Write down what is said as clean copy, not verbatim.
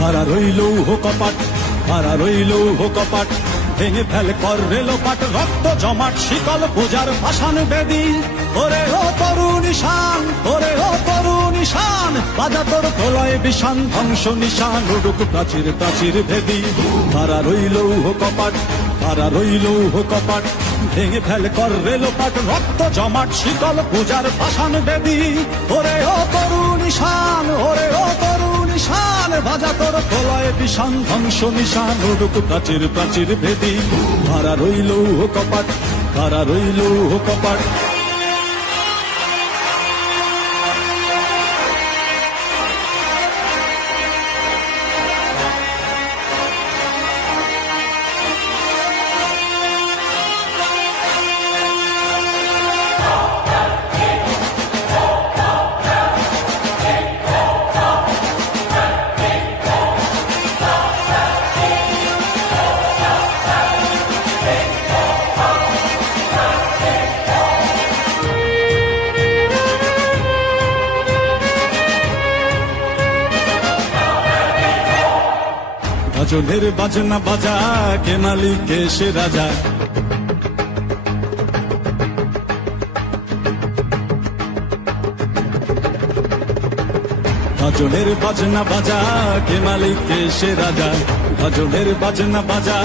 খাড়া রইল কপাট, খাড়া রইল কপাট, ভেঙে ফেল কর রেলোপাট, রক্ত জমাট শিকল পূজার ভাসান বেদি। ওরে ও তরুণ ঈশান, ওরে ও তরুণ ঈশান, বাজা তোর প্রলয় বিষান, ধ্বংস নিশান উড়ুক প্রাচীর প্রাচীর ভেদি। খাড়া রইল কপাট, খাড়া রইল কপাট, ভেঙে ফেল কর রেলোপাট, রক্ত জমাট শিকল পূজার ভাসান বেদি। ওরে ও তরুণ ঈশান, ওরে ও তরুণ ঈশান, বাজা তোর প্রলয় বিষান, ধ্বংস নিশান উড়ুক প্রাচীর প্রাচীর ভেদি। খাড়া রইল কপাট, খাড়া রইল কপাট। গাজনের বাজনা বাজা, কে মালিক কে সে রাজা। গাজনের বাজনা বাজা, কে মালিক কে সে রাজা। গাজনের বাজনা বাজা।